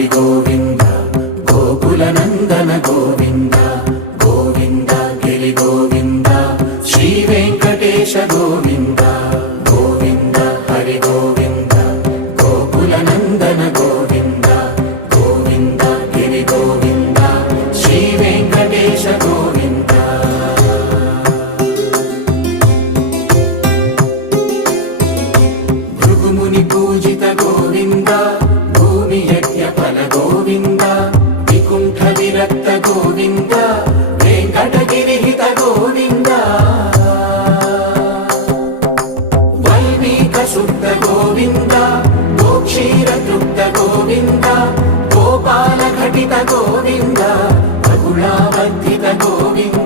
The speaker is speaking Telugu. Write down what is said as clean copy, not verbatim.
హరి గోవింద గోకుల నందన గోవింద గోవింద గిరి గోవింద శ్రీ వెంకటేశ గోవింద గోవింద హరి గోవింద గోకుల నందన గోవింద గోవింద గిరి గోవింద శ్రీ వెంకటేశ గోవింద భృగుముని పూజిత గోవింద భూమి యజ్ఞ ఫల గోవింద వికుంఠ విరక్త గోవింద వెంకటగిరి హిత గోవింద వల్మీక శుద్ధ గోవింద గోక్షీర తృప్త గోవింద గోపాల ఘటిత గోవింద బహుళావర్ధిత గోవింద